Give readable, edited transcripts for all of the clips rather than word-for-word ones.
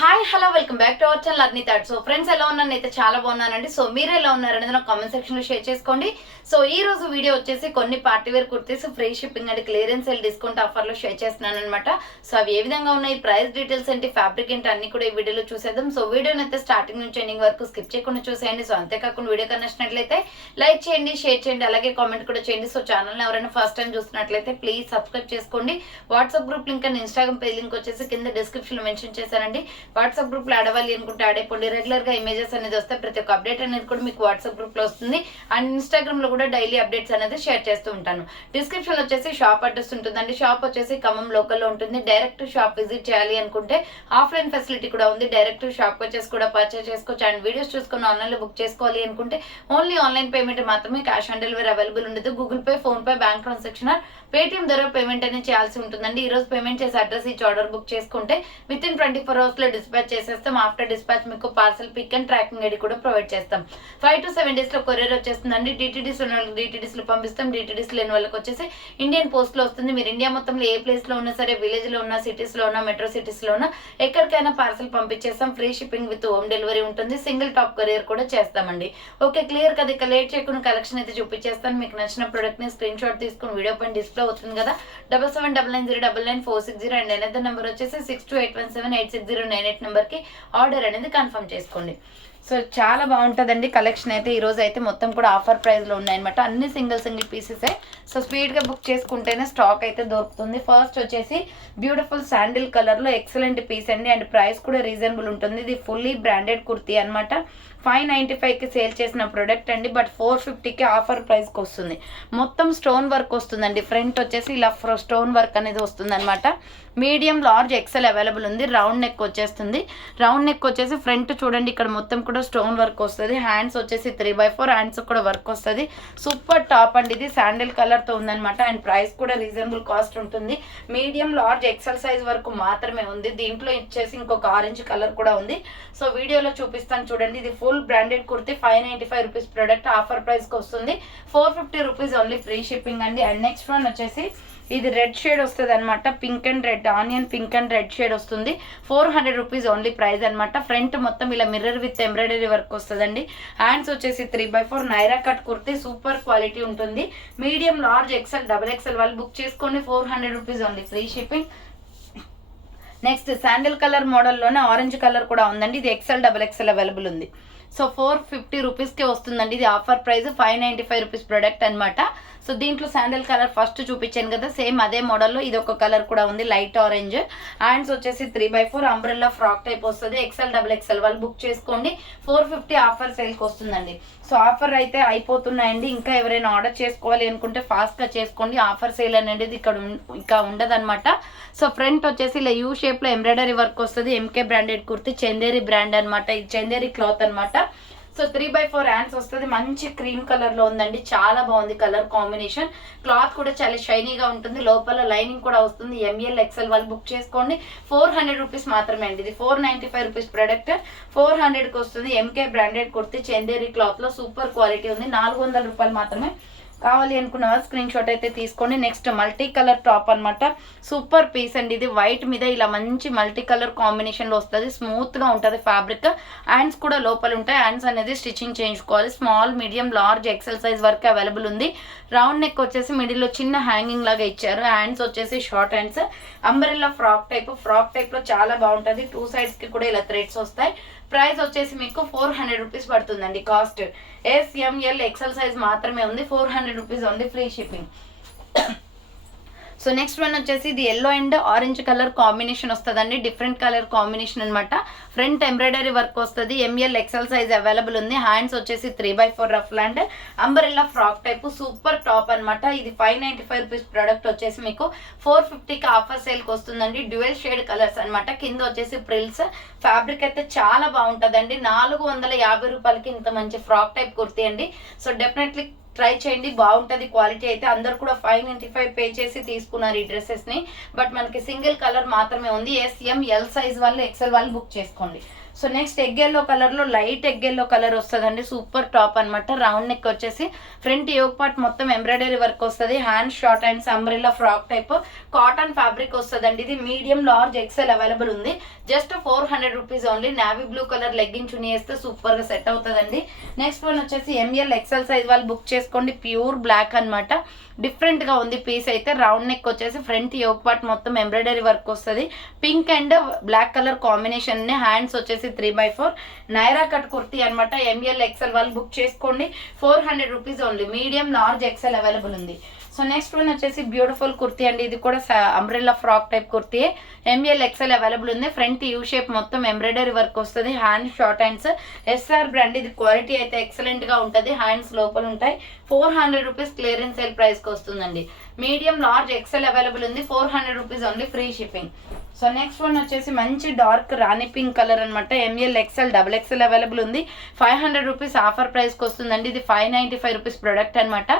Hi hello welcome back to our channel Arni thought. So friends ఎలా ఉన్నాను అయితే చాలా బాగున్నానండి. సో మీరు ఎలా ఉన్నారనేది నా కామెంట్ సెక్షన్ లో షేర్ చేసుకోండి. సో ఈ రోజు వీడియో వచ్చేసి కొన్ని party wear kurtis free shipping and clearance sale discount offer లో షేర్ చేస్తున్నాను అనమాట. సో అవి ఏ విధంగా ఉన్నాయి, ప్రైస్ డీటెయిల్స్ ఏంటి, ఫ్యాబ్రిక్ ఏంటి అన్ని కూడా ఈ వీడియోలో చూసేద్దాం. సో వీడియోని అయితే స్టార్టింగ్ నుంచి ఎండింగ్ వరకు స్కిప్ చేయకుండా చూసేయండి. సో అంతేకాకుండా వీడియో నచ్చినట్లయితే లైక్ చేయండి, షేర్ చేయండి, అలాగే కామెంట్ కూడా చేయండి. సో ఛానల్ ఎవరైనా ఫస్ట్ టైం చూస్తున్నట్లయితే ప్లీజ్ సబ్స్క్రైబ్ చేసుకోండి. WhatsApp group link and Instagram page link వచ్చేసి కింద డిస్క్రిప్షన్ లో మెన్షన్ చేశానండి. వాట్సాప్ గ్రూప్ లో ఆడవాలి అనుకుంటే ఆడైపోండి. రెగ్యులర్ గా ఇమేజెస్ అనేది వస్తే ప్రతి ఒక్క అప్డేట్ అనేది కూడా మీకు వాట్సాప్ గ్రూప్ లో వస్తుంది. అండ్ ఇన్స్టాగ్రామ్ లో కూడా డైలీ అప్డేట్స్ అనేది షేర్ చేస్తూ ఉంటాను. డిస్క్రిప్షన్ లో వచ్చేసి షాప్ అడ్రస్ ఉంటుందండి. షాప్ వచ్చేసి ఖమ్మం లోకల్ లో ఉంటుంది. డైరెక్ట్ షాప్ విజిట్ చేయాలి అనుకుంటే ఆఫ్లైన్ ఫెసిలిటీ కూడా ఉంది. డైరెక్ట్ షాప్ వచ్చేసి కూడా పర్చేస్ చేసుకోవచ్చు. అండ్ వీడియోస్ చూసుకుని ఆన్లైన్ లో బుక్ చేసుకోవాలి అనుకుంటే ఓన్లీ ఆన్లైన్ పేమెంట్ మాత్రమే, క్యాష్ ఆన్ డెలివరీ అవైలబుల్ ఉండదు. Google Pay, PhonePe, bank transaction, Paytm ద్వారా పేమెంట్ అనేది చేయాల్సి ఉంటుందండి. ఈ రోజు పేమెంట్ చేసి అడ్రస్ ఇచ్చి ఆర్డర్ బుక్ చేసుకుంటే విత్ ఇన్ 24 hours లో డిస్పాచ్ చేసేస్తాం. ఆఫ్టర్ డిస్పాచ్ మీకు parcel pick and tracking ID కూడా ప్రొవైడ్ చేస్తాం. 5 to 7 days లో కొరియర్ వచ్చేస్తుందండి. డిటిడిస్ ఉన్న వాళ్ళకి డిటిడిస్ లో పంపిస్తాం. డిటిడిస్ లేని వాళ్ళకి వచ్చేసి ఇండియన్ పోస్ట్ లో వస్తుంది. మీరు ఇండియా మొత్తంలో ఏ ప్లేస్ లో ఉన్నా సరే, విలేజ్ లో ఉన్నా, సిటీస్ లో ఉన్నా, మెట్రో సిటీస్ లో ఉన్నా ఎక్కడికైనా పార్సల్ పంపించేస్తాం. Free shipping with home delivery ఉంటుంది. సింగిల్ టాప్ కొరియర్ కూడా చేస్తామండి. ఓకే, క్లియర్ కదా. ఇక లేట్ చేయకుండా కలెక్షన్ అయితే చూపించేస్తాను. మీకు నచ్చిన ప్రొడక్ట్ ని స్క్రీన్ షాట్ తీసుకుని వీడియో పైన డిస్ప్లే అవుతుంది కదా, 7799099460 అండ్ అనేది నెంబర్ వచ్చేసి 6281786098 నెంబర్ కి ఆర్డర్ అనేది కన్ఫర్మ్ చేసుకోండి. సో చాలా బాగుంటుందండి కలెక్షన్ అయితే. ఈ రోజు అయితే మొత్తం కూడా ఆఫర్ ప్రైస్ లో ఉన్నాయన్నమాట. అన్ని సింగిల్ పీసెసే. సో స్పీడ్ గా బుక్ చేసుకుంటేనే స్టాక్ అయితే దొరుకుతుంది. ఫస్ట్ వచ్చేసి బ్యూటిఫుల్ శాండిల్ కలర్ లో ఎక్సలెంట్ పీస్ అండి. అండ్ ప్రైస్ కూడా రీజనబుల్ ఉంటుంది. ఇది ఫుల్లీ బ్రాండెడ్ కుర్తీ అనమాట. 595 కి సేల్ చేసిన ప్రొడక్ట్ అండి. బట్ 450 కి ఆఫర్ ప్రైస్ కి వస్తుంది. మొత్తం స్టోన్ వర్క్ వస్తుందండి. ఫ్రంట్ వచ్చేసి ఇలా స్టోన్ వర్క్ అనేది వస్తుంది అనమాట. మీడియం, లార్జ్, ఎక్సెల్ అవైలబుల్ ఉంది. రౌండ్ నెక్ వచ్చేస్తుంది. రౌండ్ నెక్ వచ్చేసి ఫ్రంట్ చూడండి, ఇక్కడ మొత్తం కూడా స్టోన్ వర్క్ వస్తుంది. హ్యాండ్స్ వచ్చేసి 3/4 హ్యాండ్స్ కూడా వర్క్ వస్తుంది. సూపర్ టాప్ అండి. ఇది శాండిల్ కలర్ తో ఉందన్నమాట. అండ్ ప్రైస్ కూడా రీజనబుల్ కాస్ట్ ఉంటుంది. మీడియం, లార్జ్, ఎక్సెల్ సైజ్ వరకు మాత్రమే ఉంది. దీంట్లో ఇచ్చేసి ఇంకొక ఆరెంజ్ కలర్ కూడా ఉంది. సో వీడియోలో చూపిస్తాను చూడండి. ఇది full branded kurti. 595 rupees product offer price కి వస్తుంది. 450 రూపీస్ ఓన్లీ ఫ్రీ షిప్పింగ్ అండి. అండ్ నెక్స్ట్ వన్ వచ్చేసి ఇది రెడ్ షేడ్ వస్తుంది అనమాట. Pink and red, onion pink and red shade వస్తుంది. 400 రూపీస్ ఓన్లీ ప్రైస్ అనమాట. ఫ్రంట్ మొత్తం ఇలా మిర్రర్ విత్ ఎంబ్రాయిడరీ వర్క్ వస్తుందండి. హ్యాండ్స్ వచ్చేసి 3/4 Naira cut kurti. Super quality ఉంటుంది. Medium, large, XL, double XL వాళ్ళు బుక్ చేసుకోండి. 400 rupees only free shipping. Next sandal colour మోడల్లోనే ఆరెంజ్ కలర్ కూడా ఉందండి. ఇది ఎక్సెల్, డబుల్ ఎక్సెల్ అవైలబుల్ ఉంది. సో 450 రూపీస్కే వస్తుందండి. ఇది ఆఫర్ ప్రైస్. 595 రూపీస్ ప్రొడక్ట్ అనమాట. సో దీంట్లో శాండిల్ కలర్ ఫస్ట్ చూపించాను కదా, సేమ్ అదే మోడల్లో ఇది ఒక కలర్ కూడా ఉంది, లైట్ ఆరెంజ్. హ్యాండ్స్ వచ్చేసి 3/4 అంబ్రెల్లా ఫ్రాక్ టైప్ వస్తుంది. ఎక్సెల్, డబుల్ ఎక్సెల్ వాళ్ళు బుక్ చేసుకోండి. 450 ఆఫర్ సేల్కి వస్తుందండి. సో ఆఫర్ అయితే అయిపోతున్నాయండి. ఇంకా ఎవరైనా ఆర్డర్ చేసుకోవాలి అనుకుంటే ఫాస్ట్ గా చేసుకోండి. ఆఫర్ సేల్ అనేది ఇక్కడ ఇంకా ఉండదన్నమాట. సో ఫ్రంట్ వచ్చేసి ఇలా యూ షేప్ లో ఎంబ్రాయిడరీ వర్క్ వస్తుంది. MK branded kurti, Chanderi brand అనమాట. ఇది చందేరి క్లాత్ అనమాట. సో 3/4 హ్యాండ్స్ వస్తుంది. మంచి క్రీమ్ కలర్ లో ఉందండి. చాలా బాగుంది కలర్ కాంబినేషన్. క్లాత్ కూడా చాలా షైనీగా ఉంటుంది. లోపల లైనింగ్ కూడా వస్తుంది. ఎంఎల్, ఎక్సెల్ వాళ్ళు బుక్ చేసుకోండి. 400 రూపీస్ మాత్రమే అండి. ఇది 495 రూపీస్ ప్రొడక్ట్ 400 కి వస్తుంది. MK branded kurti, Chanderi cloth లో సూపర్ క్వాలిటీ ఉంది. 400 రూపాయలు మాత్రమే. కావాలి అనుకున్న వాళ్ళు స్క్రీన్ షాట్ అయితే తీసుకోండి. నెక్స్ట్ మల్టీ కలర్ టాప్ అనమాట. సూపర్ పీస్ అండి. ఇది వైట్ మీద ఇలా మంచి మల్టీ కలర్ కాంబినేషన్ లో వస్తుంది. స్మూత్ గా ఉంటుంది ఫ్యాబ్రిక్. హ్యాండ్స్ కూడా లోపల ఉంటాయి. హ్యాండ్స్ అనేది స్టిచ్చింగ్ చేయించుకోవాలి. Small, medium, large, XL size వరకు అవైలబుల్ ఉంది. రౌండ్ నెక్ వచ్చేసి మిడిల్ లో చిన్న హ్యాంగింగ్ లాగా ఇచ్చారు. హ్యాండ్స్ వచ్చేసి short hands. Umbrella frock type లో చాలా బాగుంటుంది. 2 sides కి కూడా ఇలా థ్రెడ్స్ వస్తాయి. ప్రైస్ వచ్చేసి మీకు 400 రూపీస్ పడుతుందండి. కాస్ట్ SML ఎక్సెల్ సైజ్ మాత్రమే ఉంది. 400 rupees only free shipping. So next one వచ్చేసి ఇది yellow and orange colour combination వస్తుందండి. డిఫరెంట్ కలర్ కాంబినేషన్ అనమాట. ఫ్రంట్ ఎంబ్రాయిడరీ వర్క్ వస్తుంది. ML ఎక్సెల్ సైజ్ అవైలబుల్ ఉంది. హ్యాండ్స్ వచ్చేసి 3/4 ruff and umbrella frock type. Super top అనమాట. ఇది 595 రూపీస్ ప్రొడక్ట్ వచ్చేసి మీకు 450కి ఆఫర్ సేల్ కి వస్తుందండి. డ్యూయల్ షేడ్ కలర్స్ అనమాట. కింద వచ్చేసి ప్రిల్స్. ఫ్యాబ్రిక్ అయితే చాలా బాగుంటుందండి. 450 రూపాయలకి ఇంత మంచి ఫ్రాక్ టైప్ కుర్తీ అండి. సో డెఫినెట్లీ ట్రై చేయండి, బాగుంటుంది క్వాలిటీ అయితే. అందరు కూడా 595 పే చేసి తీసుకున్నారు ఈ డ్రెస్సెస్ ని. బట్ మనకి సింగిల్ కలర్ మాత్రమే ఉంది. SML సైజ్ వాళ్ళు, ఎక్సెల్ వాళ్ళు బుక్ చేసుకోండి. సో నెక్స్ట్ ఎగ్ ఎల్లో కలర్లో లైట్ ఎగ్ ఎల్లో కలర్ వస్తుందండి. సూపర్ టాప్ అనమాట. రౌండ్ నెక్ వచ్చేసి ఫ్రంట్ యోగ్ పార్ట్ మొత్తం ఎంబ్రాయిడరీ వర్క్ వస్తుంది. Hand short hands umbrella frock type cotton fabric వస్తుందండి. ఇది మీడియం లార్జ్ ఎక్సెల్ అవైలబుల్ ఉంది. Just 400 rupees only. Navy blue colour legging చున్నీ వేస్తే సూపర్గా సెట్ అవుతుందండి. నెక్స్ట్ వన్ వచ్చేసి ఎంఎల్ ఎక్సెల్ సైజ్ వాళ్ళు బుక్ చేసుకోండి. ప్యూర్ బ్లాక్ అనమాట. డిఫరెంట్గా ఉంది పీస్ అయితే. రౌండ్ నెక్ వచ్చేసి ఫ్రంట్ యోగ్ పార్ట్ మొత్తం ఎంబ్రాయిడరీ వర్క్ వస్తుంది. Pink and black colour combination. Hands వచ్చేసి 3/4 నైరా కట్ కుర్తీ అనమాట. ఎంఎల్ ఎక్సెల్ వాళ్ళు బుక్ చేసుకోండి. 400 rupees only. Medium large XL available ఉంది. సో నెక్స్ట్ వన్ వచ్చేసి బ్యూటిఫుల్ కుర్తీ అండి. ఇది కూడా umbrella frock type kurti. M L XL available ఉంది. ఫ్రంట్ యూ షేప్ మొత్తం ఎంబ్రాయిడరీ వర్క్ వస్తుంది. Hand short hands S R brand. ఇది క్వాలిటీ అయితే ఎక్సలెంట్ గా ఉంటుంది. హ్యాండ్స్ లోపల ఉంటాయి. 400 రూపీస్ క్లియరెన్స్ సేల్ ప్రైస్ కి వస్తుందండి. మీడియం లార్జ్ ఎక్సెల్ అవైలబుల్ ఉంది. 400 rupees only. Free shipping. So next one వచ్చేసి మంచి డార్క్ రాణి పింక్ కలర్ అనమాట. M L XL double XL available ఉంది. 500 రూపీస్ ఆఫర్ ప్రైస్కి వస్తుందండి. ఇది 595 రూపీస్ ప్రొడక్ట్ అనమాట.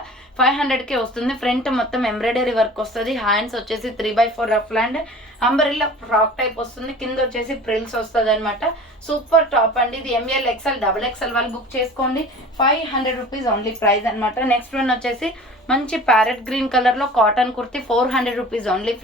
500కే వస్తుంది. ఫ్రంట్ మొత్తం ఎంబ్రాయిడరీ వర్క్ వస్తుంది. హ్యాండ్స్ వచ్చేసి 3/4 ruff and umbrella frock type వస్తుంది. కింద వచ్చేసి ప్రిల్స్ వస్తుంది అనమాట. సూపర్ టాప్ అండి. ఇది ఎంఎల్ ఎక్సెల్ డబుల్ ఎక్సెల్ వాళ్ళు బుక్ చేసుకోండి. 500 రూపీస్ ఓన్లీ ప్రైస్ అనమాట. నెక్స్ట్ వన్ వచ్చేసి మంచి ప్యారెట్ గ్రీన్ కలర్ లో కాటన్ కుర్తీ. 400 rupees only.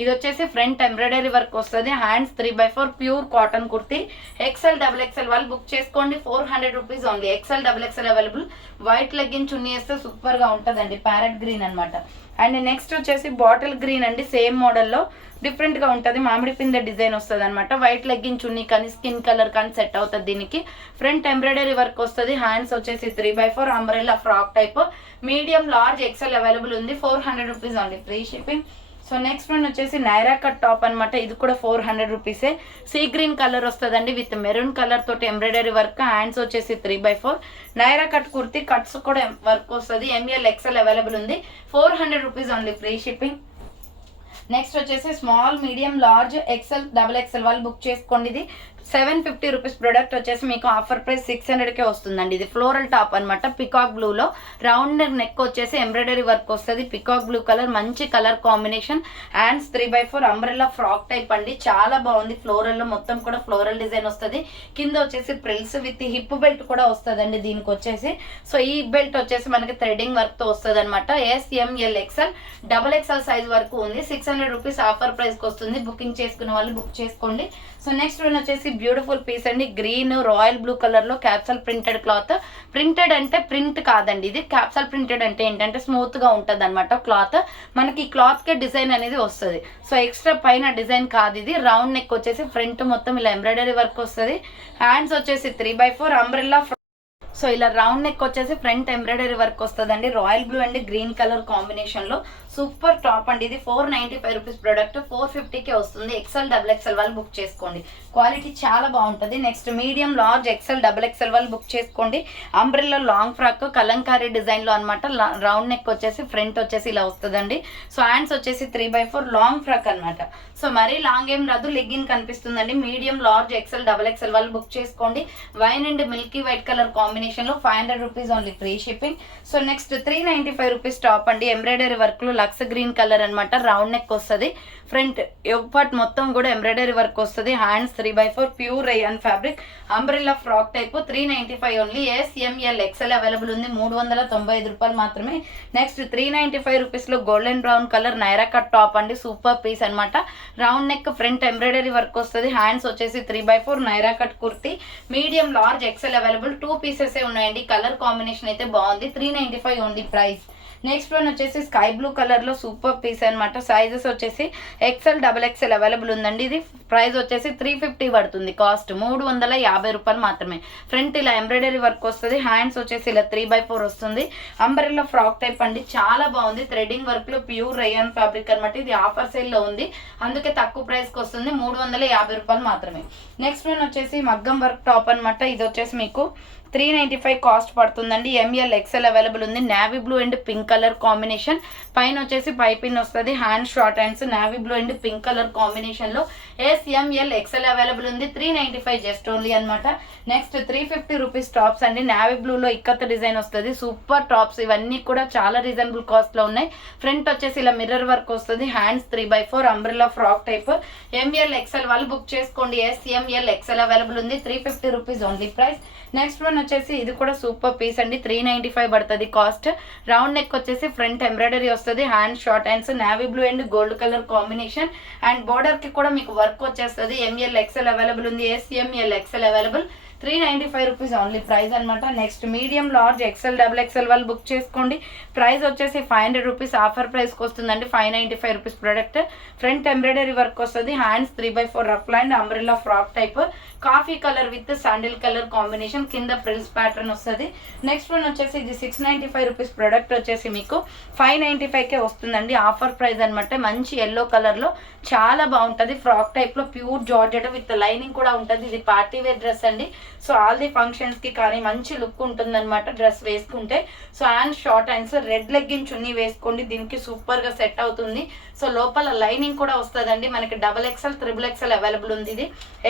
ఇది వచ్చేసి ఫ్రంట్ ఎంబ్రాయిడరీ వర్క్ వస్తుంది. Hands 3/4 pure cotton kurti. XL double XL వాళ్ళు బుక్ చేసుకోండి. 400 rupees only. XL double XL available. White legging చున్నీ వేస్తే సూపర్ గా ఉంటుందండి. ప్యారెట్ గ్రీన్ అనమాట. అండ్ నెక్స్ట్ వచ్చేసి బాటిల్ గ్రీన్ అండి. సేమ్ మోడల్లో డిఫరెంట్ గా ఉంటుంది. మామిడి పిందె డిజైన్ వస్తుంది అనమాట. వైట్ లెగ్గిన్ చున్నీ కానీ స్కిన్ కలర్ కానీ సెట్ అవుతుంది దీనికి. ఫ్రంట్ ఎంబ్రాయిడరీ వర్క్ వస్తుంది. హ్యాండ్స్ వచ్చేసి 3/4 umbrella frock type. Medium large XL available ఉంది. 400 rupees only. Free shipping. So next one వచ్చేసి నైరా కట్ టాప్ అనమాట. ఇది కూడా 400 రూపీసే. సీ గ్రీన్ కలర్ వస్తుందండి విత్ మెరూన్ కలర్ తోటి ఎంబ్రాయిడరీ వర్క్. హ్యాండ్స్ వచ్చేసి 3/4 నైరా కట్ కుర్తీ. కట్స్ కూడా వర్క్ వస్తుంది. ఎంఎల్ ఎక్సెల్ అవైలబుల్ ఉంది. 400 rupees only. Free shipping. Next వచ్చేసి small medium large XL double XL వాళ్ళు బుక్ చేసుకోండి. ఇది 750 రూపీస్ ప్రొడక్ట్ వచ్చేసి మీకు ఆఫర్ ప్రైస్ 600కే వస్తుందండి. ఇది ఫ్లోరల్ టాప్ అనమాట. పికాక్ బ్లూలో రౌండ్ నెక్ వచ్చేసి ఎంబ్రాయిడరీ వర్క్ వస్తుంది. పికాక్ బ్లూ కలర్ మంచి colour combination. Hands 3/4 umbrella frock type అండి. చాలా బాగుంది. ఫ్లోరల్ లో మొత్తం కూడా ఫ్లోరల్ డిజైన్ వస్తుంది. కింద వచ్చేసి ప్రిల్స్ విత్ హిప్ బెల్ట్ కూడా వస్తుందండి దీనికి వచ్చేసి. సో ఈ బెల్ట్ వచ్చేసి మనకి థ్రెడింగ్ వర్క్ తో వస్తుంది అనమాట. SML XL double XL size వరకు ఉంది. 600 రూపీస్ ఆఫర్ ప్రైస్ కి వస్తుంది. బుకింగ్ చేసుకున్న వాళ్ళు బుక్ చేసుకోండి. సో నెక్స్ట్ వన్ వచ్చేసి బ్యూటిఫుల్ పీస్ అండి. గ్రీన్ రాయల్ బ్లూ కలర్ లో క్యాప్సల్ ప్రింటెడ్ క్లాత్. ప్రింటెడ్ అంటే ప్రింట్ కాదండి. ఇది క్యాప్సల్ ప్రింటెడ్ అంటే ఏంటంటే స్మూత్ గా ఉంటది అనమాట క్లాత్. మనకి క్లాత్ కే డిజైన్ అనేది వస్తుంది. సో ఎక్స్ట్రా పైన డిజైన్ కాదు ఇది. రౌండ్ నెక్ వచ్చేసి ఫ్రంట్ మొత్తం ఇలా ఎంబ్రాయిడరీ వర్క్ వస్తుంది. హ్యాండ్స్ వచ్చేసి 3/4 అంబ్రెల్లా. సో ఇలా రౌండ్ నెక్ వచ్చేసి ఫ్రంట్ ఎంబ్రాయిడరీ వర్క్ వస్తుందండి. Royal blue and green colour combination లో సూపర్ టాప్ అండి. ఇది 495 రూపీస్ ప్రొడక్ట్. 450కే వస్తుంది. ఎక్సెల్ డబుల్ ఎక్సెల్ వాళ్ళు బుక్ చేసుకోండి. క్వాలిటీ చాలా బాగుంటుంది. Next medium large XL double XL వాళ్ళు బుక్ చేసుకోండి. Umbrella long frock Kalamkari design లో అనమాట. రౌండ్ నెక్ వచ్చేసి ఫ్రంట్ వచ్చేసి ఇలా వస్తుందండి. సో హ్యాండ్స్ వచ్చేసి 3/4 లాంగ్ ఫ్రాక్ అనమాట. సో మరీ లాంగ్ ఏం రాదు. లెగ్గిన్ కనిపిస్తుందండి. Medium large XL double XL వాళ్ళు బుక్ చేసుకోండి. Wine and milky white colour combination లో 500 rupees only. Free shipping. So next 395 rupees top అండి. ఎంబ్రాయిడరీ వర్క్ లో లక్స్ గ్రీన్ కలర్ అనమాట. రౌండ్ నెక్ వస్తుంది. ఫ్రంట్ యోగ్ పార్ట్ మొత్తం కూడా ఎంబ్రాయిడరీ వర్క్ వస్తుంది. Hands 3/4 pure rayon fabric umbrella frock type. 395 only. SML XL available ఉంది. 395 రూపాయలు మాత్రమే. నెక్స్ట్ 395 రూపీస్ లో golden brown colour Naira cut top అండి. సూపర్ పీస్ అనమాట. Round neck front embroidery work వస్తుంది. హ్యాండ్స్ వచ్చేసి 3/4 Naira cut kurti. Medium large XL available. 2 pieces ఉన్నాయండి. Colour combination అయితే బాగుంది. 395 ఓన్లీ ప్రైస్. నెక్స్ట్ వన్ వచ్చేసి స్కై బ్లూ కలర్ లో సూపర్ పీస్ అనమాట. సైజెస్ వచ్చేసి ఎక్సెల్ డబుల్ ఎక్సెల్ అవైలబుల్ ఉందండి. ఇది ప్రైస్ వచ్చేసి 350 పడుతుంది. కాస్ట్ 350 రూపాయలు మాత్రమే. ఫ్రంట్ ఇలా ఎంబ్రాయిడరీ వర్క్ వస్తుంది. హ్యాండ్స్ వచ్చేసి ఇలా 3/4 వస్తుంది. అంబ్రెల్లా ఫ్రాక్ టైప్ అండి. చాలా బాగుంది. థ్రెడింగ్ వర్క్ లో ప్యూర్ రేయాన్ ఫ్యాబ్రిక్ అనమాట. ఇది ఆఫర్ సేల్ లో ఉంది. అందుకే తక్కువ ప్రైస్ కి వస్తుంది. 350 రూపాయలు మాత్రమే. నెక్స్ట్ వన్ వచ్చేసి మగ్గం వర్క్ టాప్ అనమాట. ఇది వచ్చేసి మీకు 395 కాస్ట్ పడుతుందండి. ML ఎక్సెల్ అవైలబుల్ ఉంది. Navy blue and pink colour combination. పైన వచ్చేసి పైపిన్ వస్తుంది. Hand short hands navy blue and pink colour combination లో SML XL అవైలబుల్ ఉంది. 395 జస్ట్ ఓన్లీ అనమాట. నెక్స్ట్ 350 రూపీస్ టాప్స్ అండి. నావీ బ్లూలో ఇక్కత్ డిజైన్ వస్తుంది. సూపర్ టాప్స్ ఇవన్నీ కూడా చాలా రీజనబుల్ కాస్ట్ లో ఉన్నాయి. ఫ్రంట్ వచ్చేసి ఇలా మిర్రర్ వర్క్ వస్తుంది. Hands 3/4 umbrella frock type. ML XL వాళ్ళు బుక్ చేసుకోండి. SML XL అవైలబుల్ ఉంది. 350 rupees only price. Next one వచ్చేసి ఇది కూడా సూపర్ పీస్ అండి. 395 పడుతుంది కాస్ట్. రౌండ్ నెక్ వచ్చేసి ఫ్రంట్ ఎంబ్రాయిడరీ వస్తుంది. Hand short hands navy blue and gold colour combination and border కి కూడా మీకు వర్క్ వచ్చేస్తుంది. ML XL అవైలబుల్ ఉంది. SML XL available 395 rupees only price అనమాట. Next medium large XL XXL వాళ్ళు book చేసుకోండి. ప్రైస్ వచ్చేసి 500 రూపీస్ ఆఫర్ ప్రైస్కి వస్తుందండి. 595 rupees product. Front embroidery work వస్తుంది. Hands 3/4 ruff line umbrella frock type. Coffee colour with sandal colour combination. కింద frills pattern వస్తుంది. Next one వచ్చేసి ఇది 695 రూపీస్ ప్రోడక్ట్ వచ్చేసి మీకు 595కే వస్తుందండి. ఆఫర్ ప్రైస్ అనమాట. మంచి ఎల్లో కలర్లో చాలా బాగుంటుంది. ఫ్రాక్ టైప్లో ప్యూర్ జార్జెట్ విత్ లైనింగ్ కూడా ఉంటుంది. ఇది పార్టీ వేర్ డ్రెస్ అండి. సో ఆల్ ది ఫంక్షన్స్కి కానీ మంచి లుక్ ఉంటుంది అనమాట డ్రెస్ వేసుకుంటే. So hand short hands red legging చున్నీ వేసుకోండి. దీనికి సూపర్గా సెట్ అవుతుంది. సో లోపల లైనింగ్ కూడా వస్తుందండి. మనకి XXL XXL అవైలబుల్ ఉంది. ఇది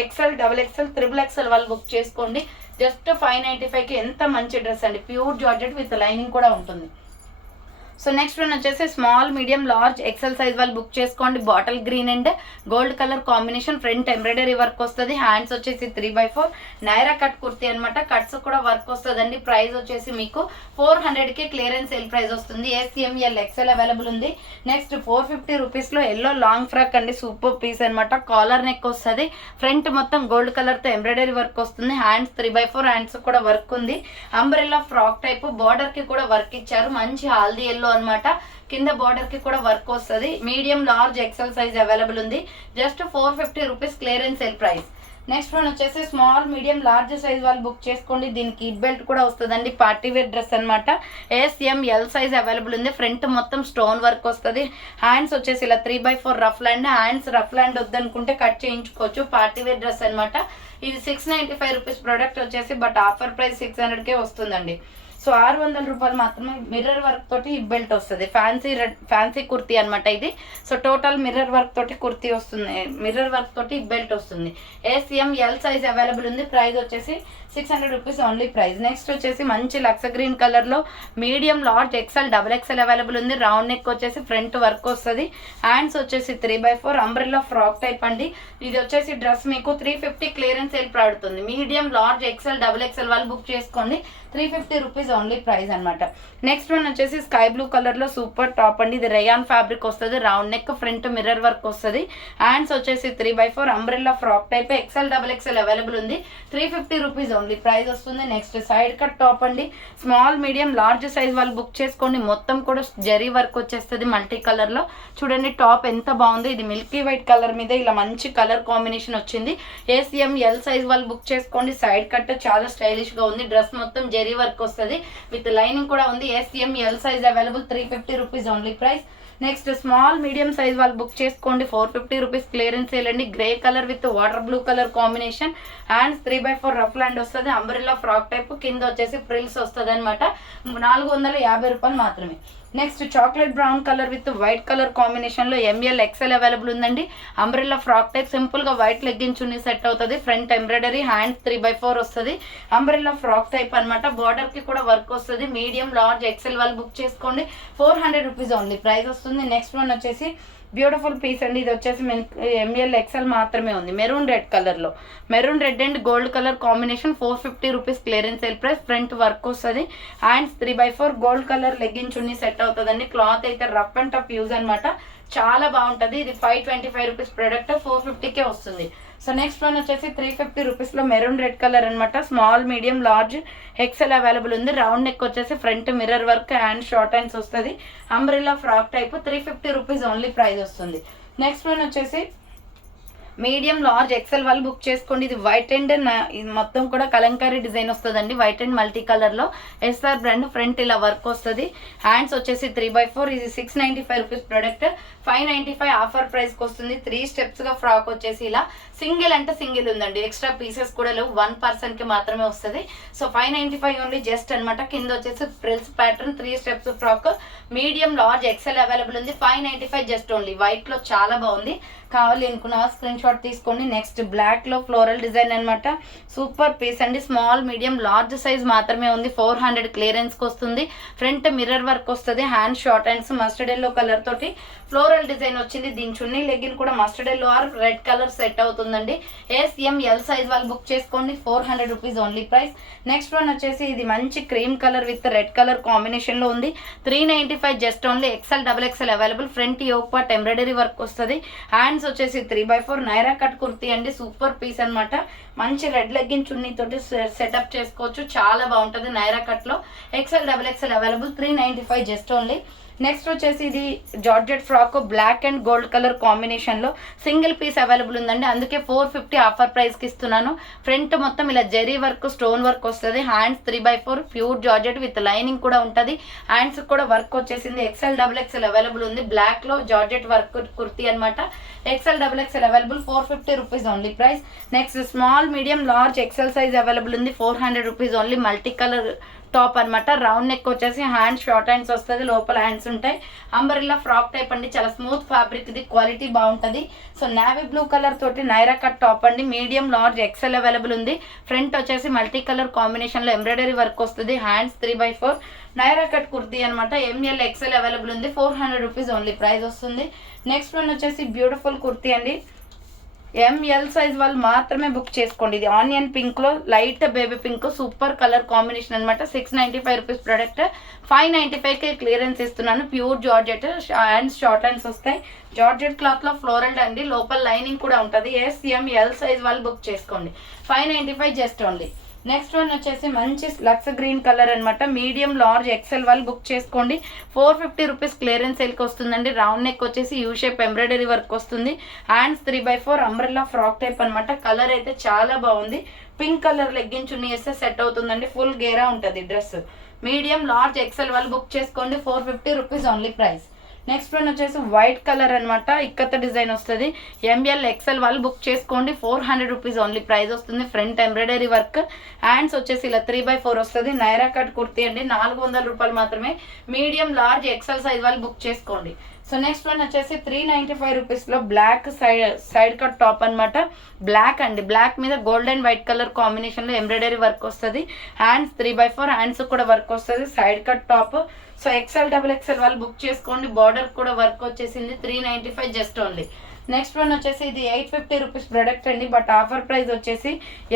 XL XXL XXL వాళ్ళు బుక్ చేసుకోండి. జస్ట్ 595కి ఎంత మంచి డ్రెస్ అండి. ప్యూర్ జార్జెట్ విత్ లైనింగ్ కూడా ఉంటుంది. సో నెక్స్ట్ వన్ వచ్చేసి small medium large XL size వాళ్ళు బుక్ చేసుకోండి. Bottle green and gold colour combination. Front embroidery work వస్తుంది. హ్యాండ్స్ వచ్చేసి 3/4 నైరా కట్ కుర్తీ అనమాట. కట్స్ కూడా వర్క్ వస్తుందండి. ప్రైస్ వచ్చేసి మీకు 400కి క్లియరెన్స్ సేల్ ప్రైస్ వస్తుంది. SML XL అవైలబుల్ ఉంది. నెక్స్ట్ 450 రూపీస్లో ఎల్లో లాంగ్ ఫ్రాక్ అండి. సూపర్ పీస్ అనమాట. కాలర్ నెక్ వస్తుంది. ఫ్రంట్ మొత్తం గోల్డ్ కలర్తో ఎంబ్రాయిడరీ వర్క్ వస్తుంది. హ్యాండ్స్ 3/4 హ్యాండ్స్ కూడా వర్క్ ఉంది. Umbrella frock type. బార్డర్కి కూడా వర్క్ ఇచ్చారు. మంచి హల్దీ ఎల్లో అనమాట. కింద బార్డర్ కి కూడా వర్క్ వస్తుంది. Medium large XL size available ఉంది. Just 450 rupees clearance sale price. Next one వచ్చేసి స్మాల్ మీడియం లార్జ్ సైజ్ వాళ్ళు బుక్ చేసుకోండి. దీనికి బెల్ట్ కూడా వస్తుందండి. పార్టీ వేర్ డ్రెస్ అనమాట. SML సైజ్ అవైలబుల్ ఉంది. ఫ్రంట్ మొత్తం స్టోన్ వర్క్ వస్తుంది. హ్యాండ్స్ వచ్చేసి ఇలా 3/4 ruff land. Hands ruff land వద్దనుకుంటే కట్ చేయించుకోవచ్చు. పార్టీ వేర్ డ్రెస్ అనమాట. ఇది 695 రూపీస్ ప్రోడక్ట్ వచ్చేసి బట్ ఆఫర్ ప్రైస్ 600కే వస్తుందండి. సో 600 రూపాయలు మాత్రమే. మిర్రర్ వర్క్ తోటి హిప్ బెల్ట్ వస్తుంది. ఫ్యాన్సీ కుర్తీ అనమాట ఇది. సో టోటల్ మిర్రర్ వర్క్ తోటి కుర్తీ వస్తుంది. మిర్రర్ వర్క్ తోటి హిప్ బెల్ట్ వస్తుంది. SML సైజ్ అవైలబుల్ ఉంది. ప్రైస్ వచ్చేసి 600 రూపీస్ ఓన్లీ ప్రైస్. నెక్స్ట్ వచ్చేసి మంచి లక్స్ గ్రీన్ కలర్లో medium large XL XXL available ఉంది. రౌండ్ నెక్ వచ్చేసి ఫ్రంట్ వర్క్ వస్తుంది. హ్యాండ్స్ వచ్చేసి 3/4 అంబ్రెల్లా ఫ్రాక్ టైప్ అండి. ఇది వచ్చేసి డ్రెస్ మీకు 350 క్లియరెన్స్ సేల్ పడుతుంది. మీడియం లార్జ్ XL XXL వాళ్ళు బుక్ చేసుకోండి. 350 రూపీస్ ఓన్లీ ప్రైస్ అనమాట. నెక్స్ట్ వన్ వచ్చేసి స్కై బ్లూ కలర్లో సూపర్ టాప్ అండి. ఇది రేయాన్ ఫ్యాబ్రిక్ వస్తుంది. Round neck front mirror work వస్తుంది. హ్యాండ్స్ వచ్చేసి 3/4 umbrella frock type. XL XXL available ఉంది. 350 రూపీస్ ఓన్లీ ప్రైస్ వస్తుంది. నెక్స్ట్ సైడ్ కట్ టాప్ అండి. స్మాల్ మీడియం లార్జ్ సైజ్ వాళ్ళు బుక్ చేసుకోండి. మొత్తం కూడా జరీ వర్క్ వచ్చేస్తుంది మల్టీ కలర్లో. చూడండి టాప్ ఎంత బాగుంది. ఇది మిల్కీ వైట్ కలర్ మీద ఇలా మంచి కలర్ కాంబినేషన్ వచ్చింది. SML సైజ్ వాళ్ళు బుక్ చేసుకోండి. సైడ్ కట్ చాలా స్టైలిష్గా ఉంది. డ్రెస్ మొత్తం జరీ వర్క్ వస్తుంది. విత్ లైనింగ్ కూడా ఉంది. SML size available. 350 rupees only price. Next small medium size వాళ్ళు బుక్ చేసుకోండి. 450 రూపీస్ క్లియరెన్స్ చేయండి. Grey colour with water blue colour combination. Hands 3/4 ruff land వస్తుంది. Umbrella frock type. కింద వచ్చేసి ఫ్రిల్స్ వస్తుంది అనమాట. 450 రూపాయలు మాత్రమే. Next chocolate brown colour with white colour కాంబినేషన్లో ML XL అవైలబుల్ ఉందండి. Umbrella frock type. సింపుల్గా వైట్ లెగ్గిన్ చున్నీ సెట్ అవుతుంది. Front embroidery. హ్యాండ్స్ 3/4 వస్తుంది. అంబ్రెల్లా ఫ్రాక్ టైప్ అనమాట. బార్డర్కి కూడా వర్క్ వస్తుంది. మీడియం లార్జ్ XL వాళ్ళు బుక్ చేసుకోండి. 400 రూపీస్ ఓన్లీ ప్రైస్ వస్తుంది. నెక్స్ట్ వన్ వచ్చేసి బ్యూటిఫుల్ పీస్ అండి. ఇది వచ్చేసి ML XL మాత్రమే ఉంది. మెరూన్ రెడ్ కలర్లో. Maroon red and gold colour combination. 450 rupees clearance sale price. Front work వస్తుంది. హ్యాండ్స్ 3/4 గోల్డ్ కలర్ లెగ్గిన్ చున్నీ సెట్ అవుతుందండి. క్లాత్ అయితే రఫ్ అండ్ టఫ్ యూజ్ అనమాట. చాలా బాగుంటుంది. ఇది 525 రూపీస్ ప్రోడక్ట్. 450కే వస్తుంది. సో నెక్స్ట్ వన్ వచ్చేసి 350 రూపీస్లో మెరూన్ రెడ్ కలర్ అనమాట. Small medium large XL available ఉంది. రౌండ్ నెక్ వచ్చేసి front mirror work. Hand short hands వస్తుంది. Umbrella frock type. 350 rupees only price వస్తుంది. నెక్స్ట్ వన్ వచ్చేసి మీడియం లార్జ్ XL వాళ్ళు బుక్ చేసుకోండి. ఇది వైట్ అండ్ ఇది మొత్తం కూడా కలంకారీ డిజైన్ వస్తుందండి. వైట్ అండ్ మల్టీ కలర్లో. SR brand. ఫ్రంట్ ఇలా వర్క్ వస్తుంది. హ్యాండ్స్ వచ్చేసి 3/4. ఇది 695 రూపీస్ ప్రోడక్ట్. 595 ఆఫర్ ప్రైస్కి వస్తుంది. 3 స్టెప్స్గా ఫ్రాక్ వచ్చేసి ఇలా సింగిల్ అంటే సింగిల్ ఉందండి. ఎక్స్ట్రా పీసెస్ కూడా లేవు. 1 పర్సన్కి మాత్రమే వస్తుంది. సో 595 ఓన్లీ జస్ట్ అనమాట. కింద వచ్చేసి frills pattern. 3 steps frock. Medium large XL available ఉంది. 595 జస్ట్ ఓన్లీ. వైట్లో చాలా బాగుంది. కావాలి అనుకున్న స్క్రీన్ షాట్ తీసుకోండి. నెక్స్ట్ బ్లాక్లో ఫ్లోరల్ డిజైన్ అనమాట, సూపర్ పీస్ అండి. స్మాల్ మీడియం లార్జ్ సైజ్ మాత్రమే ఉంది. 400 క్లియరెన్స్కి వస్తుంది. ఫ్రంట్ మిర్రర్ వర్క్ వస్తుంది. Hand short hands mustard yellow colour తోటి ఫ్లోరల్ డిజైన్ వచ్చింది. దీని చున్నీ లెగ్గిన్ కూడా mustard yellow or red colour set అవుతుందండి. SML సైజ్ వాళ్ళు బుక్ చేసుకోండి. 400 rupees only price. Next one వచ్చేసి ఇది మంచి cream colour with red colour combination లో ఉంది. 395 just only. XL available. Front yoke part embroidery work వస్తుంది. హ్యాండ్స్ వచ్చేసి 3/4 నైరా కట్ కుర్తీ అండి, సూపర్ పీస్ అనమాట. మంచి రెడ్ లెగ్గిన్ చున్నీ తోటి సెటప్ చేసుకోవచ్చు, చాలా బాగుంటుంది నైరా కట్ లో. XL available. 395 just only. Next వచ్చేసి ఇది georgette frock black and gold colour combination లో సింగిల్ పీస్ అవైలబుల్ ఉందండి, అందుకే 450 ఆఫర్ ప్రైస్ కి ఇస్తున్నాను. ఫ్రంట్ మొత్తం ఇలా జెరీ వర్క్ స్టోన్ వర్క్ వస్తుంది. Hands 3/4 pure georgette with lining కూడా ఉంటుంది. హ్యాండ్స్ కూడా వర్క్ వచ్చేసింది. XL అవైలబుల్ ఉంది. బ్లాక్ లో జార్జెట్ వర్క్ కుర్తీ అనమాట. XL available. 450 rupees only price. Next small medium large XL size available ఉంది. 400 rupees only. Multi colour top అనమాట. రౌండ్ నెక్ వచ్చేసి హ్యాండ్ షార్ట్ హ్యాండ్స్ వస్తుంది, లోపల హ్యాండ్స్ ఉంటాయి. అంబరిల్లా ఫ్రాక్ టైప్ అండి, చాలా స్మూత్ ఫ్యాబ్రిక్, ఇది క్వాలిటీ బాగుంటుంది. సో నావీ బ్లూ కలర్ తోటి నైరా కట్ టాప్ అండి, మీడియం లార్జ్ XL అవైలబుల్ ఉంది. ఫ్రంట్ వచ్చేసి మల్టీ కలర్ కాంబినేషన్ లో ఎంబ్రాయిడరీ వర్క్ వస్తుంది. హ్యాండ్స్ 3/4 నైరా కట్ కుర్తీ అనమాట. ML XL అవైలబుల్ ఉంది. 400 రూపీస్ ఓన్లీ ప్రైస్ వస్తుంది. నెక్స్ట్ వన్ వచ్చేసి బ్యూటిఫుల్ కుర్తీ అండి. ML సైజ్ వాళ్ళు మాత్రమే బుక్ చేసుకోండి. ఇది ఆనియన్ పింక్ లో light baby pink, super colour combination అనమాట. 695 రూపీస్ ప్రోడక్ట్. 595కి క్లియరెన్స్ ఇస్తున్నాను. Pure georgette, hands short hands వస్తాయి. జార్జెట్ క్లాత్ లో ఫ్లోరల్ అండి, లోపల లైనింగ్ కూడా ఉంటుంది. SML సైజ్ వాళ్ళు బుక్ చేసుకోండి. 595 జస్ట్ ఓన్లీ. నెక్స్ట్ వన్ వచ్చేసి మంచి లక్స్ గ్రీన్ కలర్ అనమాట. మీడియం లార్జ్ XL వాళ్ళు బుక్ చేసుకోండి. 450 రూపీస్ క్లియరెన్స్ సేల్కి వస్తుందండి. రౌండ్ నెక్ వచ్చేసి యూ షేప్ ఎంబ్రాయిడరీ వర్క్ వస్తుంది. హ్యాండ్స్ 3/4 అంబ్రెల్లా ఫ్రాక్ టైప్ అనమాట. కలర్ అయితే చాలా బాగుంది. పింక్ కలర్ లెగ్గిన్ చున్నీ వేస్తే సెట్ అవుతుందండి. ఫుల్ గేరా ఉంటుంది డ్రెస్. మీడియం లార్జ్ XL వాళ్ళు బుక్ చేసుకోండి. 450 rupees only price. Next one వచ్చేసి వైట్ కలర్ అనమాట, ఇక్కత డిజైన్ వస్తుంది. ML XL వాళ్ళు బుక్ చేసుకోండి. 400 రూపీస్ ఓన్లీ ప్రైస్ వస్తుంది. ఫ్రంట్ ఎంబ్రాయిడరీ వర్క్, హ్యాండ్స్ వచ్చేసి ఇలా 3/4 వస్తుంది. నైరా కట్ కుర్తీ అండి, 400 రూపాయలు మాత్రమే. మీడియం లార్జ్ XL సైజ్ వాళ్ళు బుక్ చేసుకోండి. సో నెక్స్ట్ వన్ వచ్చేసి 395 రూపీస్లో బ్లాక్ సైడ్ కట్ టాప్ అనమాట. బ్లాక్ అండి, బ్లాక్ మీద గోల్డ్ అండ్ వైట్ కలర్ కాంబినేషన్లో ఎంబ్రాయిడరీ వర్క్ వస్తుంది. హ్యాండ్స్ 3/4 హ్యాండ్స్ కూడా వర్క్ వస్తుంది. Side cut top. So XL వాళ్ళు బుక్ చేసుకోండి. బార్డర్ కూడా వర్క్ వచ్చేసింది. 395 జస్ట్ ఓన్లీ. నెక్స్ట్ వన్ వచ్చేసి ఇది 850 రూపీస్ ప్రొడక్ట్ అండి, బట్ ఆఫర్ ప్రైస్ వచ్చేసి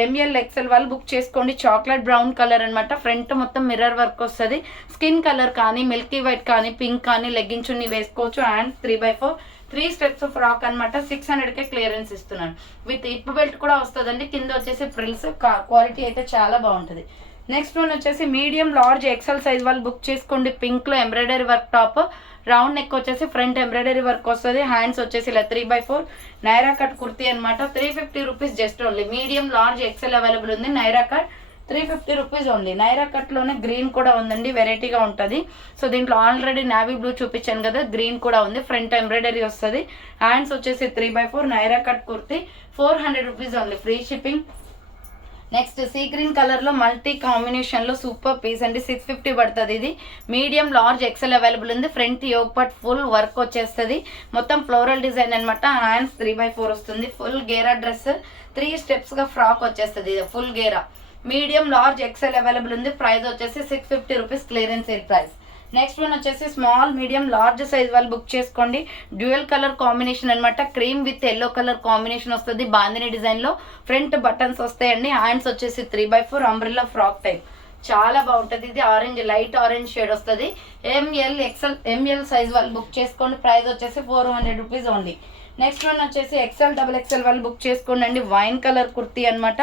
ML XL వాళ్ళు బుక్ చేసుకోండి. చాక్లెట్ బ్రౌన్ కలర్ అనమాట. ఫ్రంట్ మొత్తం మిర్రర్ వర్క్ వస్తుంది. స్కిన్ కలర్ కానీ మిల్కీ వైట్ కానీ పింక్ కానీ లెగ్గిన్ చున్నీ వేసుకోవచ్చు. హ్యాండ్ 3/4 3 స్టెప్స్ ఫ్రాక్ అనమాట. 600కే క్లియరెన్స్ ఇస్తున్నాను. విత్ ఇప్ బెల్ట్ కూడా వస్తుందండి. కింద వచ్చేసి ఫ్రిల్స్, క్వాలిటీ అయితే చాలా బాగుంటుంది. నెక్స్ట్ వన్ వచ్చేసి మీడియం లార్జ్ XL సైజ్ వాళ్ళు బుక్ చేసుకోండి. పింక్ లో embroidery work top. Round neck వచ్చేసి ఫ్రంట్ ఎంబ్రాయిడరీ వర్క్ వస్తుంది. హ్యాండ్స్ వచ్చేసి ఇలా 3/4 నైరా కట్ కుర్తీ అనమాట. 350 rupees just only. Medium large XL available ఉంది. Naira cut 350 rupees only. Naira కట్లోనే గ్రీన్ కూడా ఉందండి, వెరైటీగా ఉంటుంది. సో దీంట్లో ఆల్రెడీ నావీ బ్లూ చూపించాను కదా, గ్రీన్ కూడా ఉంది. ఫ్రంట్ ఎంబ్రాయిడరీ వస్తుంది. హ్యాండ్స్ వచ్చేసి 3/4 Naira cut kurti. 400 rupees only, free shipping. Next sea green కలర్లో మల్టీ కాంబినేషన్లో సూపర్ పీస్ అండి. 650 పడుతుంది. ఇది మీడియం లార్జ్ XL అవైలబుల్ ఉంది. Front yoke part full work వచ్చేస్తుంది. మొత్తం ఫ్లోరల్ డిజైన్ అనమాట. హ్యాండ్స్ 3/4 వస్తుంది. ఫుల్ గేరా డ్రెస్, 3 స్టెప్స్గా ఫ్రాక్ వచ్చేస్తుంది. ఇది ఫుల్ గేరా. మీడియం లార్జ్ XL అవైలబుల్ ఉంది. ప్రైస్ వచ్చేసి 650 rupees clearance sale price. Next one వచ్చేసి స్మాల్ మీడియం లార్జ్ సైజ్ వాళ్ళు బుక్ చేసుకోండి. డ్యూయల్ కలర్ కాంబినేషన్ అనమాట. Cream with yellow colour combination వస్తుంది. బాందిని డిజైన్లో ఫ్రంట్ బటన్స్ వస్తాయండి. హ్యాండ్స్ వచ్చేసి 3/4 అంబ్రెల్లా ఫ్రాక్ టైప్, చాలా బాగుంటుంది. ఇది ఆరెంజ్, లైట్ ఆరెంజ్ షేడ్ వస్తుంది. ML సైజ్ వాళ్ళు బుక్ చేసుకోండి. ప్రైస్ వచ్చేసి 400 రూపీస్ ఓన్లీ. నెక్స్ట్ వన్ వచ్చేసి XL వాళ్ళు బుక్ చేసుకోండి. వైన్ కలర్ కుర్తీ అనమాట.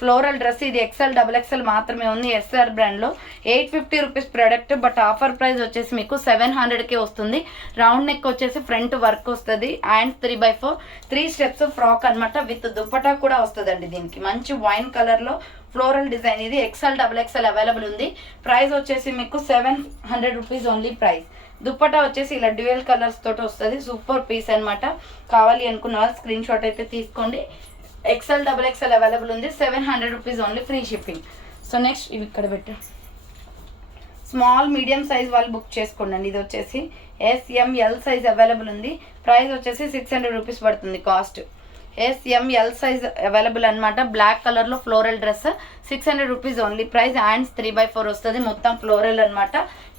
Floral dress. ఇది XL మాత్రమే ఉంది, SR బ్రాండ్లో. 850 rupees product, but offer price వచ్చేసి మీకు 700కే వస్తుంది. రౌండ్ నెక్ వచ్చేసి ఫ్రంట్ వర్క్ వస్తుంది. హ్యాండ్ 3/4 3 స్టెప్స్ ఫ్రాక్ అనమాట. విత్ దుప్పటా కూడా వస్తుందండి. దీనికి మంచి వైన్ కలర్లో ఫ్లోరల్ డిజైన్. ఇది XL అవైలబుల్ ఉంది. ప్రైస్ వచ్చేసి మీకు 700 రూపీస్ ఓన్లీ ప్రైస్. దుప్పటా వచ్చేసి ఇలా డ్యూయల్ కలర్స్ తోటి వస్తుంది. సూపర్ పీస్ అనమాట. కావాలి అనుకున్న వాళ్ళు స్క్రీన్ షాట్ అయితే తీసుకోండి. XL అవైలబుల్ ఉంది. 700 rupees only, free shipping. So next ఇవి ఇక్కడ పెట్టు. స్మాల్ మీడియం సైజ్ వాళ్ళు బుక్ చేసుకోండి. ఇది వచ్చేసి SML సైజ్ అవైలబుల్ ఉంది. ప్రైస్ వచ్చేసి 600 రూపీస్ పడుతుంది కాస్ట్. SML సైజ్ అవైలబుల్ అనమాట. బ్లాక్ కలర్లో floral dress 600 rupees only price. Hands 3/4 వస్తుంది, మొత్తం ఫ్లోరల్ అనమాట.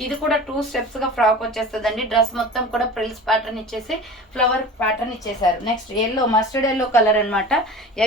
ఇది కూడా 2 స్టెప్స్గా ఫ్రాక్ వచ్చేస్తుందండి. డ్రెస్ మొత్తం కూడా ప్రిల్స్ ప్యాటర్న్ ఇచ్చేసి ఫ్లవర్ ప్యాటర్న్ ఇచ్చేసారు. Next yellow, mustard yellow colour అనమాట.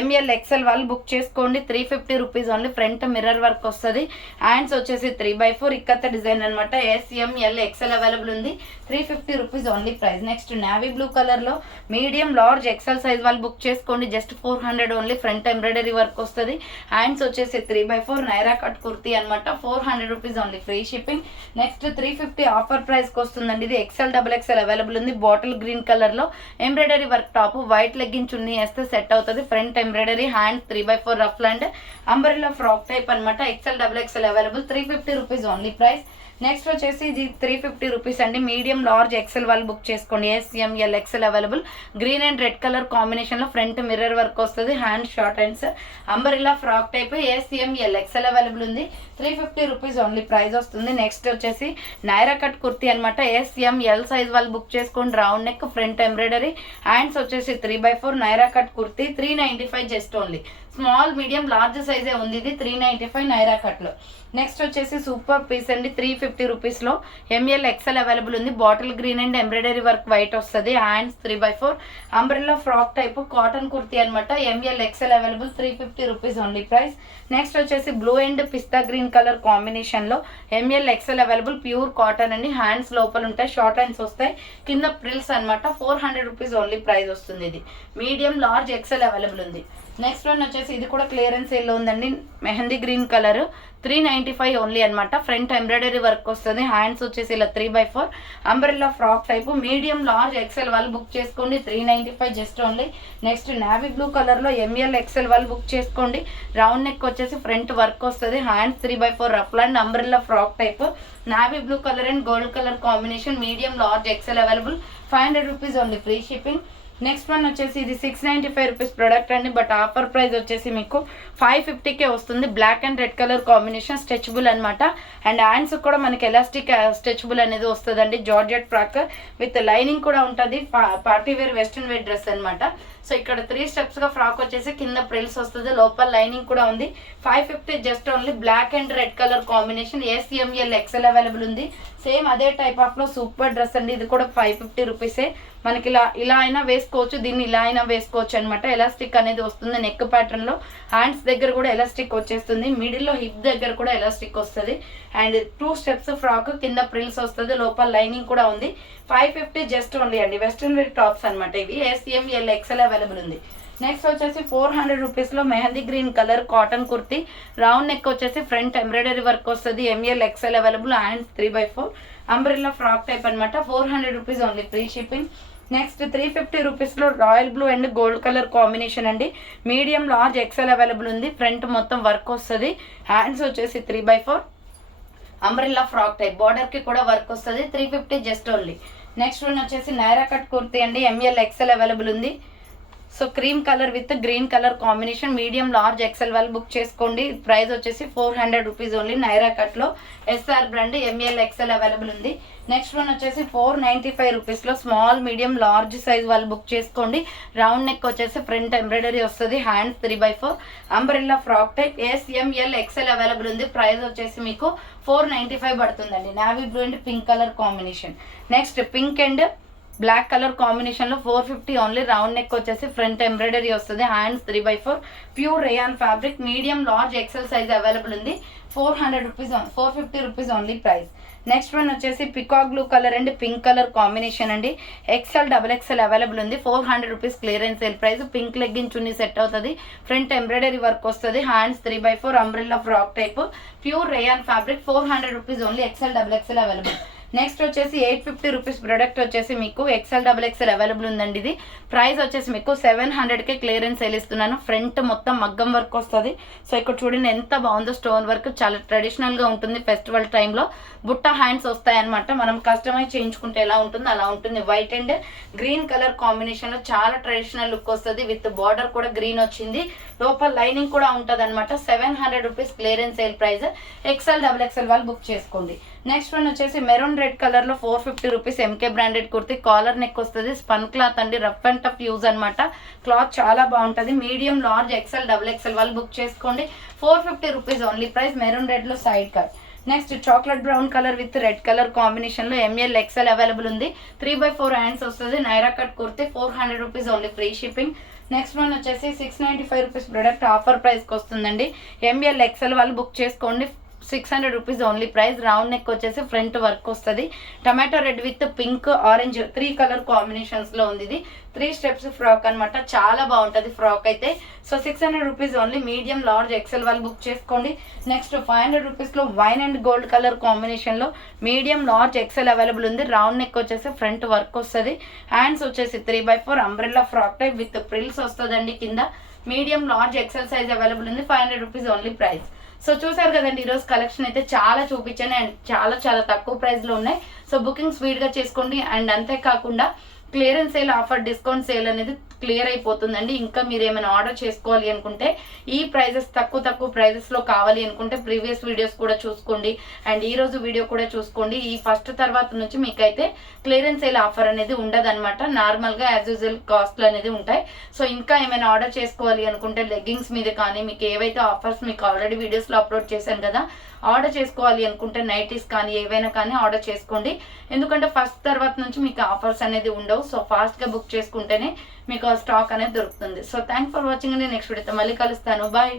ML XL వాళ్ళు బుక్ చేసుకోండి. 350 rupees only. Front mirror work వస్తుంది. హ్యాండ్స్ వచ్చేసి 3/4 ఇక్కత్త డిజైన్ అనమాట. SML XL అవైలబుల్ ఉంది. 350 rupees only price. Next navy blue కలర్లో మీడియం లార్జ్ XL సైజ్ వాళ్ళు బుక్ చేసుకోండి. Just 400 only. Front embroidery work వస్తుంది. హ్యాండ్స్ వచ్చేసి 3/4 నైరా కట్ కుర్తీ అనమాట. 400 rupees only, free shipping. Next 350 offer ప్రైస్కి వస్తుందండి. ఇది XL అవైలబుల్ ఉంది. బాటిల్ గ్రీన్ కలర్లో embroidery work top, white legging చున్నీ వేస్తే సెట్ అవుతుంది. Front embroidery, hand 3/4 ruff and umbrella frock type అనమాట. XL available. 350 rupees only price. Next వచ్చేసి ఇది 350 రూపీస్ అండి. మీడియం లార్జ్ XL వాళ్ళు బుక్ చేసుకోండి. SML XL available. Green and red colour కాంబినేషన్లో ఫ్రంట్ మిర్రర్ వర్క్ వస్తుంది. Hand short hands, umbrella frock type. SML XL available ఉంది. 350 rupees only price వస్తుంది. Next వచ్చేసి నైరా కట్ కుర్తీ అనమాట. SML సైజ్ వాళ్ళు బుక్ చేసుకోండి. Round neck, front embroidery, hands వచ్చేసి 3/4 Naira cut kurti. 395 just only. Small medium large సైజే ఉంది. ఇది 395 నైరా కట్లో. నెక్స్ట్ వచ్చేసి సూపర్ పీస్ అండి. 350 రూపీస్లో ML XL అవైలబుల్ ఉంది. Bottle green and embroidery work white వస్తుంది. Hands 3/4 umbrella frock type cotton kurti అనమాట. ML XL available. 350 rupees only price. Next వచ్చేసి blue and pista green colour కాంబినేషన్లో ML XL available. Pure cotton అండి. Hands లోపల ఉంటాయి, short hands వస్తాయి, కింద ప్రిల్స్ అనమాట. 400 రూపీస్ ఓన్లీ ప్రైస్ వస్తుంది. ఇది మీడియం లార్జ్ XL అవైలబుల్ ఉంది. నెక్స్ట్ వన్ వచ్చేసి ఇది కూడా క్లియరెన్స్ సేల్లో ఉందండి. మెహందీ గ్రీన్ కలర్ 395 ఓన్లీ అనమాట. ఫ్రంట్ ఎంబ్రాయిడరీ వర్క్ వస్తుంది. హ్యాండ్స్ వచ్చేసి ఇలా 3/4 umbrella frock type. Medium large XL వాళ్ళు బుక్ చేసుకోండి. 395 just only. Next navy blue కలర్లో ML XL వాళ్ళు బుక్ చేసుకోండి. రౌండ్ నెక్ వచ్చేసి ఫ్రంట్ వర్క్ వస్తుంది. Hands 3/4 ruff and umbrella frock type. Navy blue colour and gold colour combination. Medium large XL available. 500 rupees only, free shipping. Next one వచ్చేసి ఇది 695 rupees product అండి. But offer price వచ్చేసి మీకు 550కే వస్తుంది. Black and red colour combination, stretchable అనమాట. And hands కూడా మనకి ఎలాస్టిక్ స్ట్రెచబుల్ అనేది వస్తుందండి. జార్జెట్ ఫ్రాక్ విత్ లైనింగ్ కూడా ఉంటుంది. Party wear western wear dress అనమాట. సో ఇక్కడ 3 స్టెప్స్గా ఫ్రాక్ వచ్చేసి కింద ప్రిల్స్ వస్తుంది, లోపల లైనింగ్ కూడా ఉంది. 550 just only. Black and red colour combination. SML XL available ఉంది. సేమ్ అదే టైప్ ఆఫ్లో సూపర్ డ్రెస్ అండి. ఇది కూడా 550 రూపీసే. మనకి ఇలా అయినా వేసుకోవచ్చు, దీన్ని ఇలా అయినా వేసుకోవచ్చు అనమాట. ఎలాస్టిక్ అనేది వస్తుంది నెక్ ప్యాటర్న్లో. హ్యాండ్స్ దగ్గర కూడా ఎలాస్టిక్ వచ్చేస్తుంది. మిడిల్లో హిప్ దగ్గర కూడా ఎలాస్టిక్ వస్తుంది. అండ్ 2 స్టెప్స్ ఫ్రాక్, కింద ప్రిల్స్ వస్తుంది, లోపల లైనింగ్ కూడా ఉంది. 550 జస్ట్ ఓన్లీ అండి. వెస్ట్రన్ వేర్ టాప్స్ అనమాట ఇవి. SML XL అవైలబుల్ ఉంది. నెక్స్ట్ వచ్చేసి 400 రూపీస్లో mehndi green colour cotton kurti. Round neck వచ్చేసి ఫ్రంట్ ఎంబ్రాయిడరీ వర్క్ వస్తుంది. ML XL available. Hands 3/4 umbrella frock type అనమాట. 400 rupees only, free shipping. Next 350 రూపీస్లో royal blue and gold colour combination అండి. మీడియం లార్జ్ XL అవైలబుల్ ఉంది. Front మొత్తం work వస్తుంది. Hands వచ్చేసి 3/4 umbrella frock type. బార్డర్కి కూడా వర్క్ వస్తుంది. 350 జస్ట్ ఓన్లీ. నెక్స్ట్ వన్ వచ్చేసి నైరా కట్ కుర్తీ అండి. ML XL అవైలబుల్ ఉంది. So cream colour with green colour combination. Medium large XL వాళ్ళు బుక్ చేసుకోండి. ప్రైస్ వచ్చేసి 400 రూపీస్ ఓన్లీ. నైరా కట్లో SR brand ML XL available ఉంది. నెక్స్ట్ వన్ వచ్చేసి 495 రూపీస్లో స్మాల్ మీడియం లార్జ్ సైజ్ వాళ్ళు బుక్ చేసుకోండి. రౌండ్ నెక్ వచ్చేసి ఫ్రంట్ ఎంబ్రాయిడరీ వస్తుంది. Hands 3/4 umbrella frock type. SML XL available ఉంది. ప్రైస్ వచ్చేసి మీకు 495 పడుతుందండి. Navy blue and pink colour combination. Next pink and black colour కాంబినేషన్లో 450 ఓన్లీ. రౌండ్ నెక్ వచ్చేసి ఫ్రంట్ ఎంబ్రాయిడరీ వస్తుంది. Hands 3/4 pure rayon fabric. Medium large XL size available ఉంది. 450 rupees only price. Next one వచ్చేసి peacock blue colour and pink colour combination అండి. XL available ఉంది. 400 rupees clearance sale price. Pink legging చున్నీ set అవుతుంది. Front embroidery work వస్తుంది. Hands 3/4 umbrella frock type. Pure rayon fabric. 400 rupees only. XL available. Next వచ్చేసి 850 rupees product వచ్చేసి మీకు XL available ఉందండి. ఇది ప్రైస్ వచ్చేసి మీకు 700కే క్లియరెన్స్ సేల్ ఇస్తున్నాను. ఫ్రంట్ మొత్తం మగ్గం వర్క్ వస్తుంది. సో ఇక్కడ చూడండి ఎంత బాగుందో. స్టోన్ వర్క్ చాలా ట్రెడిషనల్గా ఉంటుంది. ఫెస్టివల్ టైంలో బుట్ట హ్యాండ్స్ వస్తాయన్నమాట. మనం కస్టమైజ్ చేయించుకుంటే ఎలా ఉంటుందో అలా ఉంటుంది. వైట్ అండ్ గ్రీన్ కలర్ కాంబినేషన్లో చాలా ట్రెడిషనల్ లుక్ వస్తుంది. విత్ బార్డర్ కూడా గ్రీన్ వచ్చింది. లోపల లైనింగ్ కూడా ఉంటుంది అనమాట. 700 rupees clearance sale price. XL వాళ్ళు బుక్ చేసుకోండి. నెక్స్ట్ వన్ వచ్చేసి మెరూన్ రెడ్ కలర్లో 450 rupees MK branded kurti. Collar neck వస్తుంది, స్పన్ క్లాత్ అండి, రఫ్ అండ్ టఫ్ యూజ్ అనమాట. క్లాత్ చాలా బాగుంటుంది. Medium, large, XL, double XL వాళ్ళు బుక్ చేసుకోండి. 450 రూపీస్ ఓన్లీ ప్రైస్. మెరూన్ రెడ్లో side cut. Next chocolate brown colour with red colour కాంబినేషన్లో ML XL available ఉంది. 3/4 హ్యాండ్స్ వస్తుంది. Naira cut kurti 400 rupees only, free shipping. Next one వచ్చేసి 695 rupees product offer ప్రైస్కి వస్తుందండి. M L XL వాళ్ళు బుక్ చేసుకోండి. 600 rupees only price. Round neck వచ్చేసి front work వస్తుంది. Tomato red with pink, orange 3 colour కాంబినేషన్స్లో ఉంది. ఇది 3 స్టెప్స్ ఫ్రాక్ అనమాట. చాలా బాగుంటుంది ఫ్రాక్ అయితే. So 600 rupees only. Medium, large, XL వాళ్ళు బుక్ చేసుకోండి. నెక్స్ట్ 500 రూపీస్లో వైన్ అండ్ గోల్డ్ కలర్ కాంబినేషన్లో మీడియం, లార్జ్, ఎక్సెల్ అవైలబుల్ ఉంది. రౌండ్ నెక్ వచ్చేసి ఫ్రంట్ వర్క్ వస్తుంది. హ్యాండ్స్ వచ్చేసి 3/4 umbrella frock type with frills వస్తుందండి కింద. Medium, large, XL size available ఉంది. 500 రూపీస్ ఓన్లీ ప్రైస్. సో చూసారు కదండి, ఈరోజు కలెక్షన్ అయితే చాలా చూపించాను అండ్ చాలా తక్కువ ప్రైస్లో ఉన్నాయి. సో బుకింగ్ స్పీడ్గా చేసుకోండి. అండ్ అంతేకాకుండా clearance sale offer, discount sale అనేది క్లియర్ అయిపోతుందండి. ఇంకా మీరు ఏమైనా ఆర్డర్ చేసుకోవాలి అనుకుంటే ఈ ప్రైజెస్ తక్కువ ప్రైజెస్లో కావాలి అనుకుంటే ప్రీవియస్ వీడియోస్ కూడా చూసుకోండి. అండ్ ఈ రోజు వీడియో కూడా చూసుకోండి. ఈ ఫస్ట్ తర్వాత నుంచి మీకైతే క్లియరెన్స్ సేల్ ఆఫర్ అనేది ఉండదన్నమాట. నార్మల్గా యాజ్ యూజువల్ కాస్ట్లు అనేది ఉంటాయి. సో ఇంకా ఏమైనా ఆర్డర్ చేసుకోవాలి అనుకుంటే లెగ్గింగ్స్ మీద కానీ మీకు ఏవైతే ఆఫర్స్ మీకు ఆల్రెడీ వీడియోస్లో అప్లోడ్ చేశాను కదా, ఆర్డర్ చేసుకోవాలి అనుకుంటే నైటీస్ కానీ ఏవైనా కానీ ఆర్డర్ చేసుకోండి. ఎందుకంటే ఫస్ట్ తర్వాత నుంచి మీకు ఆఫర్స్ అనేది ఉండవు. సో ఫాస్ట్గా బుక్ చేసుకుంటేనే మీకు స్టాక్ అనేది దొరుకుతుంది. సో థ్యాంక్స్ ఫర్ వాచింగ్ అండి. నెక్స్ట్ వీడియోతో మళ్ళీ కలుస్తాను. బాయ్.